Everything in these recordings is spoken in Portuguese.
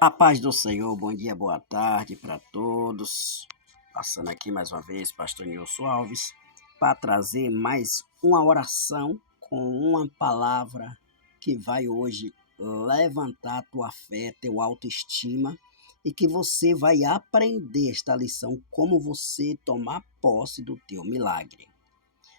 A paz do Senhor, bom dia, boa tarde para todos. Passando aqui mais uma vez, Pastor Nilson Alves, para trazer mais uma oração com uma palavra que vai hoje levantar tua fé, teu autoestima e que você vai aprender esta lição como você tomar posse do teu milagre.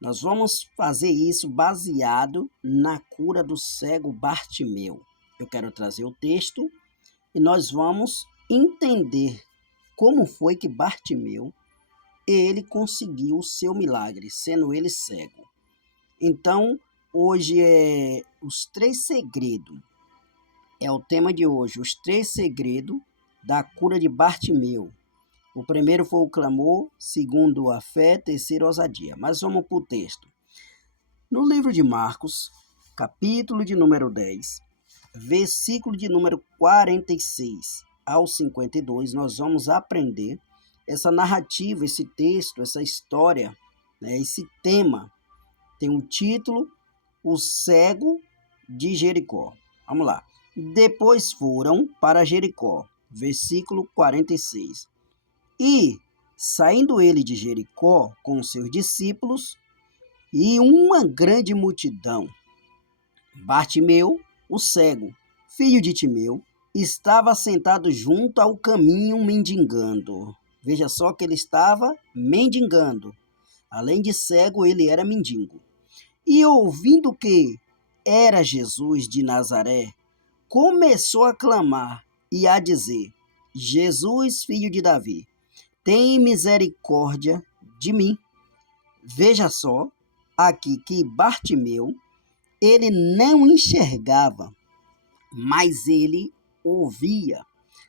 Nós vamos fazer isso baseado na cura do cego Bartimeu. Eu quero trazer o texto e nós vamos entender como foi que Bartimeu ele conseguiu o seu milagre, sendo ele cego. Então, hoje é os três segredos. É o tema de hoje, os três segredos da cura de Bartimeu. O primeiro foi o clamor, segundo a fé, terceiro a ousadia. Mas vamos para o texto. No livro de Marcos, capítulo de número 10, versículo de número 46 ao 52, nós vamos aprender essa narrativa, esse texto, essa história, esse tema. Tem um título, O Cego de Jericó. Vamos lá. Depois foram para Jericó, versículo 46. E, saindo ele de Jericó com seus discípulos e uma grande multidão, Bartimeu, o cego, filho de Timeu, estava sentado junto ao caminho mendigando. Veja só que ele estava mendigando. Além de cego, ele era mendigo. E ouvindo que era Jesus de Nazaré, começou a clamar e a dizer: Jesus, filho de Davi, tem misericórdia de mim. Veja só aqui que Bartimeu, ele não enxergava, mas ele ouvia.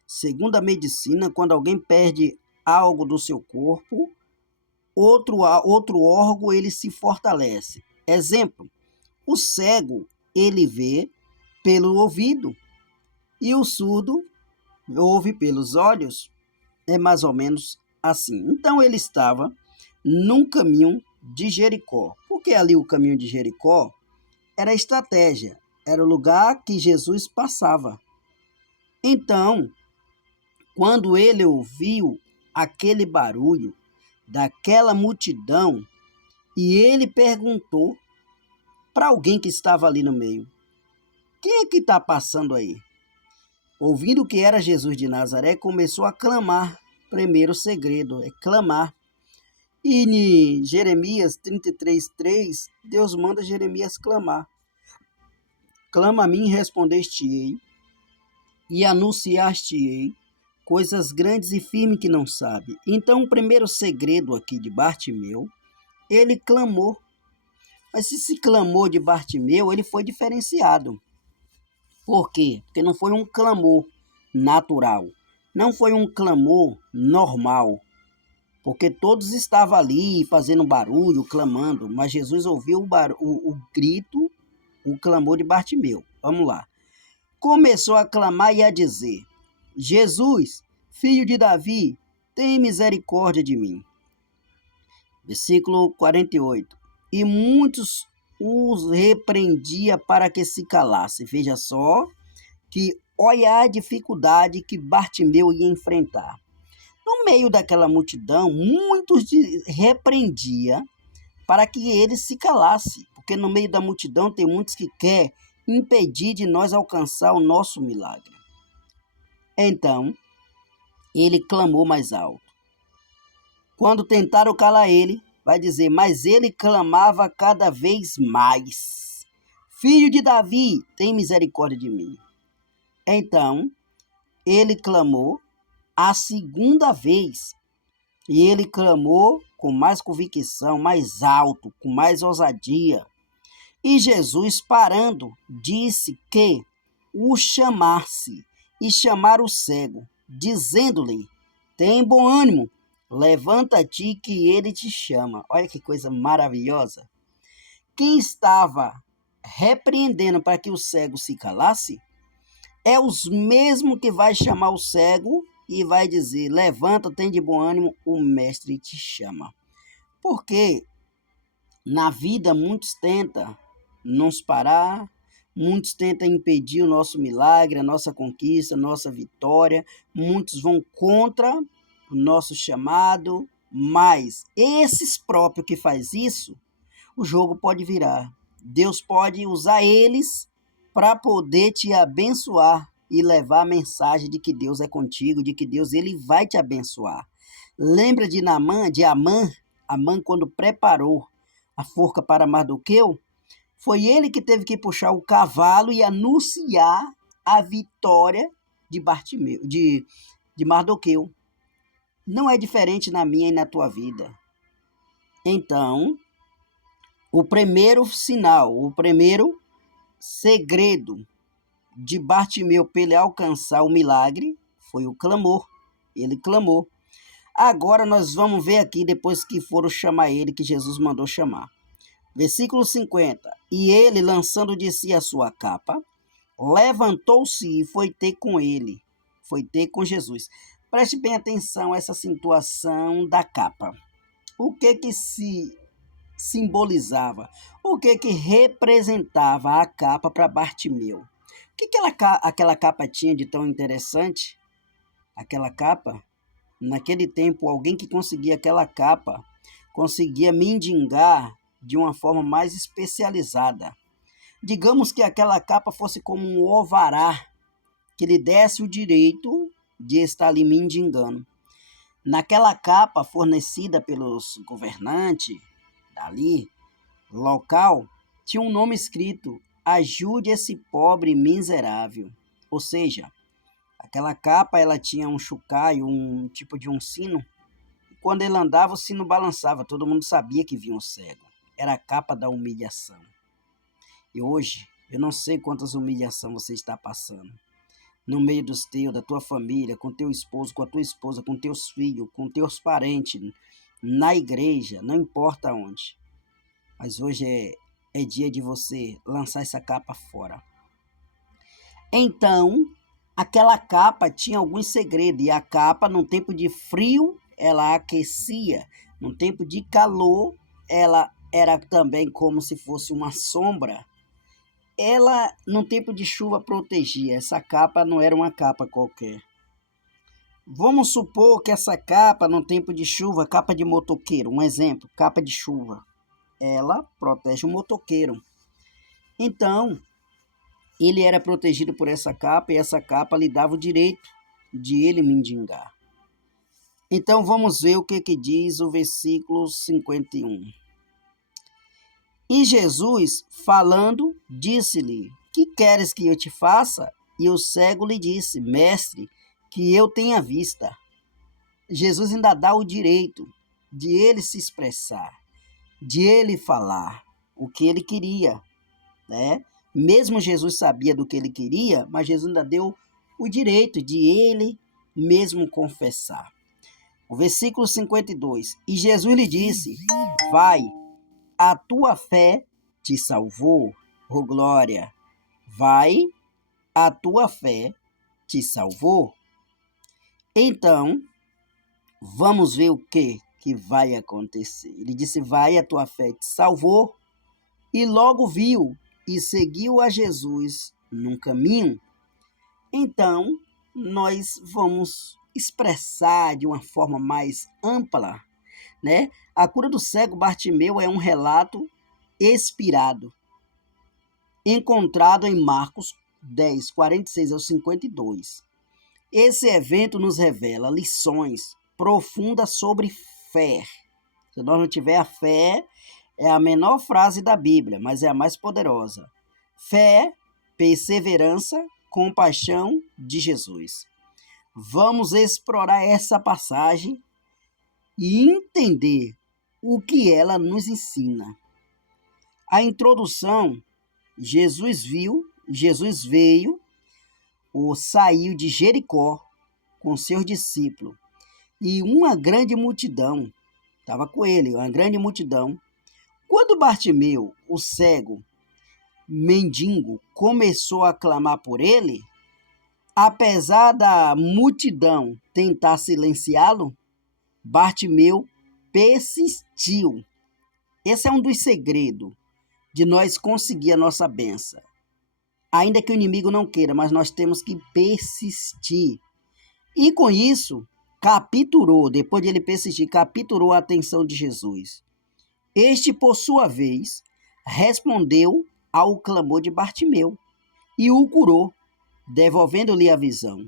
Segundo a medicina, quando alguém perde algo do seu corpo, outro órgão ele se fortalece. Exemplo, o cego ele vê pelo ouvido e o surdo ouve pelos olhos. É mais ou menos assim. Então ele estava num caminho de Jericó. Porque ali o caminho de Jericó era estratégia, era o lugar que Jesus passava. Então, quando ele ouviu aquele barulho daquela multidão, e ele perguntou para alguém que estava ali no meio: quem é que está passando aí? Ouvindo que era Jesus de Nazaré, começou a clamar. Primeiro segredo é clamar. E em Jeremias 33:3, Deus manda Jeremias clamar. Clama a mim, respondeste-ei, e anunciaste-ei coisas grandes e firmes que não sabe. Então, o primeiro segredo aqui de Bartimeu, ele clamou. Mas esse clamor de Bartimeu, ele foi diferenciado. Por quê? Porque não foi um clamor natural. Não foi um clamor normal. Porque todos estavam ali fazendo barulho, clamando. Mas Jesus ouviu o grito, o clamor de Bartimeu. Vamos lá. Começou a clamar e a dizer: Jesus, filho de Davi, tem misericórdia de mim. Versículo 48. E muitos os repreendia para que se calasse. Veja só que olha a dificuldade que Bartimeu ia enfrentar. No meio daquela multidão, muitos repreendia para que ele se calasse, porque no meio da multidão tem muitos que quer impedir de nós alcançar o nosso milagre. Então, ele clamou mais alto. Quando tentaram calar ele, vai dizer, mas ele clamava cada vez mais: Filho de Davi, tem misericórdia de mim. Então, ele clamou a segunda vez. E ele clamou com mais convicção, mais alto, com mais ousadia. E Jesus, parando, disse que o chamasse e chamar o cego, dizendo-lhe: tem bom ânimo, levanta-te que ele te chama. Olha que coisa maravilhosa. Quem estava repreendendo para que o cego se calasse é os mesmos que vai chamar o cego e vai dizer: levanta, tem de bom ânimo, o mestre te chama. Porque na vida muitos tentam nos parar, muitos tentam impedir o nosso milagre, a nossa conquista, a nossa vitória, muitos vão contra o nosso chamado, mas esses próprios que faz isso, o jogo pode virar. Deus pode usar eles para poder te abençoar e levar a mensagem de que Deus é contigo, de que Deus ele vai te abençoar. Lembra de Amã quando preparou a forca para Mardoqueu? Foi ele que teve que puxar o cavalo e anunciar a vitória de Mardoqueu. Não é diferente na minha e na tua vida. Então, o primeiro sinal, o primeiro segredo de Bartimeu para ele alcançar o milagre foi o clamor. Ele clamou. Agora nós vamos ver aqui, depois que foram chamar ele, que Jesus mandou chamar. Versículo 50. E ele, lançando de si a sua capa, levantou-se e foi ter com ele. Foi ter com Jesus. Preste bem atenção a essa situação da capa. O que se simbolizava? O que representava a capa para Bartimeu? O que aquela capa tinha de tão interessante? Aquela capa, naquele tempo, alguém que conseguia aquela capa conseguia mendigar de uma forma mais especializada. Digamos que aquela capa fosse como um alvará que lhe desse o direito de estar ali mendigando. Naquela capa fornecida pelos governantes dali, local, tinha um nome escrito: ajude esse pobre miserável. Ou seja, aquela capa ela tinha um chocalho, um tipo de um sino. Quando ele andava, o sino balançava, todo mundo sabia que vinha um cego. Era a capa da humilhação. E hoje, eu não sei quantas humilhações você está passando. No meio dos teus, da tua família, com teu esposo, com a tua esposa, com teus filhos, com teus parentes, na igreja, não importa onde. Mas hoje é dia de você lançar essa capa fora. Então, aquela capa tinha alguns segredos. E a capa, no tempo de frio, ela aquecia. No tempo de calor, ela era também como se fosse uma sombra. Ela, no tempo de chuva, protegia. Essa capa não era uma capa qualquer. Vamos supor que essa capa, no tempo de chuva, capa de motoqueiro, um exemplo, capa de chuva, ela protege o motoqueiro. Então, ele era protegido por essa capa e essa capa lhe dava o direito de ele mendigar. Então, vamos ver o que diz o versículo 51. E Jesus, falando, disse-lhe: que queres que eu te faça? E o cego lhe disse: mestre, que eu tenha vista. Jesus ainda dá o direito de ele se expressar, de ele falar o que ele queria, né? Mesmo Jesus sabia do que ele queria, mas Jesus ainda deu o direito de ele mesmo confessar. O versículo 52. E Jesus lhe disse: vai, a tua fé te salvou. Oh glória! Vai, a tua fé te salvou. Então, vamos ver o que vai acontecer. Ele disse: vai, a tua fé te salvou. E logo viu e seguiu a Jesus num caminho. Então, nós vamos expressar de uma forma mais ampla, né? A cura do cego Bartimeu é um relato inspirado, encontrado em Marcos 10, 46 ao 52. Esse evento nos revela lições profundas sobre fé. Se nós não tiver a fé, é a menor frase da Bíblia, mas é a mais poderosa. Fé, perseverança, compaixão de Jesus. Vamos explorar essa passagem e entender o que ela nos ensina. A introdução, Jesus veio ou saiu de Jericó com seus discípulos e uma grande multidão estava com ele, uma grande multidão. Quando Bartimeu, o cego, mendigo, começou a clamar por ele, apesar da multidão tentar silenciá-lo, Bartimeu persistiu. Esse é um dos segredos de nós conseguir a nossa bênção. ainda que o inimigo não queira, mas nós temos que persistir. E com isso, depois de ele persistir, capturou a atenção de Jesus. Este, por sua vez, respondeu ao clamor de Bartimeu e o curou, devolvendo-lhe a visão.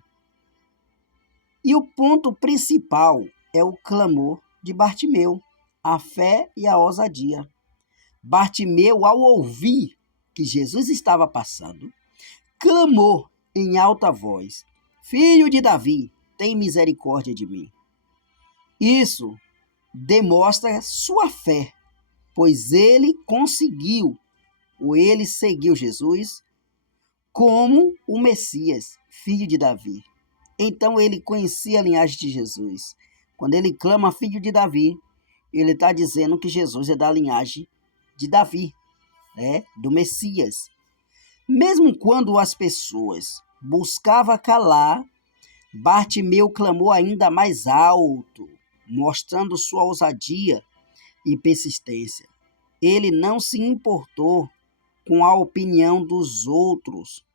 E o ponto principal é o clamor de Bartimeu, a fé e a ousadia. Bartimeu, ao ouvir que Jesus estava passando, clamou em alta voz: Filho de Davi, tem misericórdia de mim. Isso demonstra sua fé, pois ele seguiu Jesus como o Messias, filho de Davi. Então ele conhecia a linhagem de Jesus. Quando ele clama filho de Davi, ele está dizendo que Jesus é da linhagem de Davi, do Messias. Mesmo quando as pessoas buscavam calar, Bartimeu clamou ainda mais alto, mostrando sua ousadia e persistência. Ele não se importou com a opinião dos outros,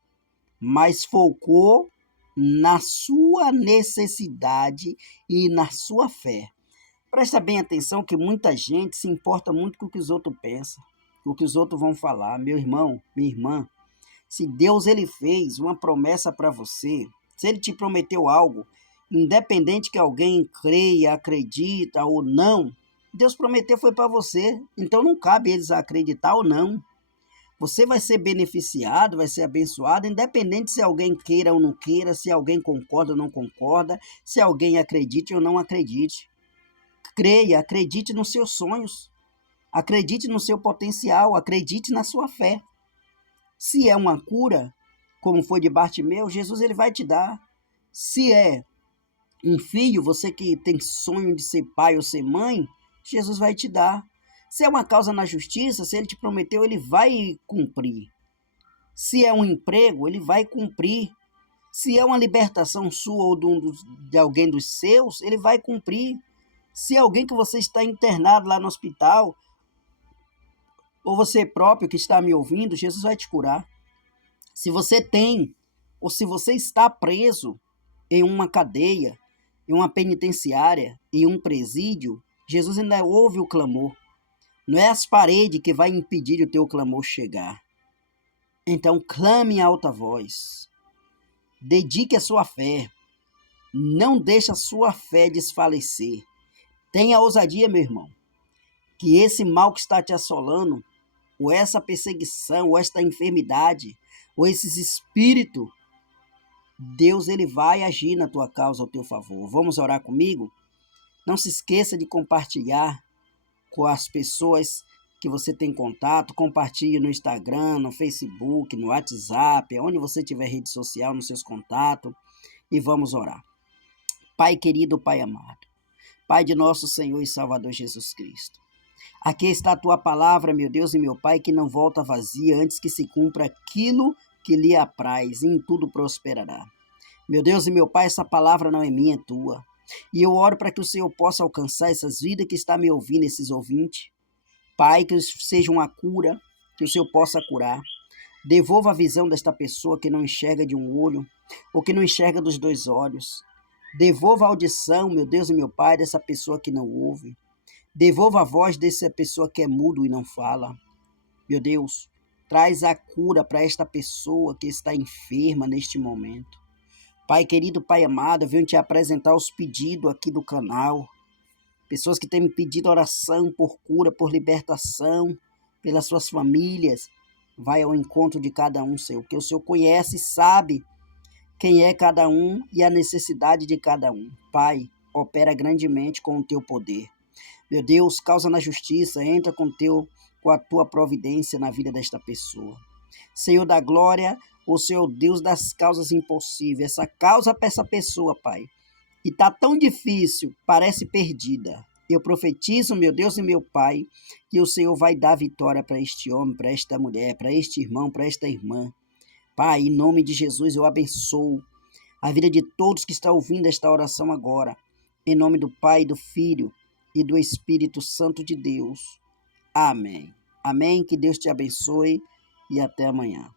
mas focou na sua necessidade e na sua fé. Presta bem atenção que muita gente se importa muito com o que os outros pensam, com o que os outros vão falar. Meu irmão, minha irmã, se Deus ele fez uma promessa para você, se ele te prometeu algo, independente que alguém creia, acredita ou não, Deus prometeu foi para você, então não cabe eles acreditar ou não. Você vai ser beneficiado, vai ser abençoado, independente se alguém queira ou não queira, se alguém concorda ou não concorda, se alguém acredite ou não acredite. Creia, acredite nos seus sonhos, acredite no seu potencial, acredite na sua fé. Se é uma cura, como foi de Bartimeu, Jesus ele vai te dar. Se é um filho, você que tem sonho de ser pai ou ser mãe, Jesus vai te dar. Se é uma causa na justiça, se ele te prometeu, ele vai cumprir. Se é um emprego, ele vai cumprir. Se é uma libertação sua ou de alguém dos seus, ele vai cumprir. Se é alguém que você está internado lá no hospital, ou você próprio que está me ouvindo, Jesus vai te curar. Se você tem, ou se você está preso em uma cadeia, em uma penitenciária, em um presídio, Jesus ainda ouve o clamor. Não é as paredes que vai impedir o teu clamor chegar. Então clame em alta voz. Dedique a sua fé. Não deixe a sua fé desfalecer. Tenha ousadia, meu irmão. Que esse mal que está te assolando, ou essa perseguição, ou esta enfermidade, ou esses espíritos, Deus ele vai agir na tua causa, ao teu favor. Vamos orar comigo? Não se esqueça de compartilhar com as pessoas que você tem contato, compartilhe no Instagram, no Facebook, no WhatsApp, onde você tiver rede social, nos seus contatos, e vamos orar. Pai querido, Pai amado, Pai de nosso Senhor e Salvador Jesus Cristo, aqui está a tua palavra, meu Deus e meu Pai, que não volta vazia antes que se cumpra aquilo que lhe apraz, e em tudo prosperará. Meu Deus e meu Pai, essa palavra não é minha, é tua. E eu oro para que o Senhor possa alcançar essas vidas que estão me ouvindo, esses ouvintes. Pai, que seja uma cura, que o Senhor possa curar. Devolva a visão desta pessoa que não enxerga de um olho, ou que não enxerga dos dois olhos. Devolva a audição, meu Deus e meu Pai, dessa pessoa que não ouve. Devolva a voz dessa pessoa que é mudo e não fala. Meu Deus, traz a cura para esta pessoa que está enferma neste momento. Pai querido, Pai amado, eu venho te apresentar os pedidos aqui do canal. Pessoas que têm me pedido oração por cura, por libertação, pelas suas famílias. Vai ao encontro de cada um, Senhor, que o Senhor conhece e sabe quem é cada um e a necessidade de cada um. Pai, opera grandemente com o teu poder. Meu Deus, causa na justiça, entra com a tua providência na vida desta pessoa. Senhor da glória, o Senhor Deus das causas impossíveis, essa causa para essa pessoa, Pai, que está tão difícil, parece perdida. Eu profetizo, meu Deus e meu Pai, que o Senhor vai dar vitória para este homem, para esta mulher, para este irmão, para esta irmã. Pai, em nome de Jesus, eu abençoo a vida de todos que estão ouvindo esta oração agora. Em nome do Pai, do Filho e do Espírito Santo de Deus. Amém. Amém. Que Deus te abençoe e até amanhã.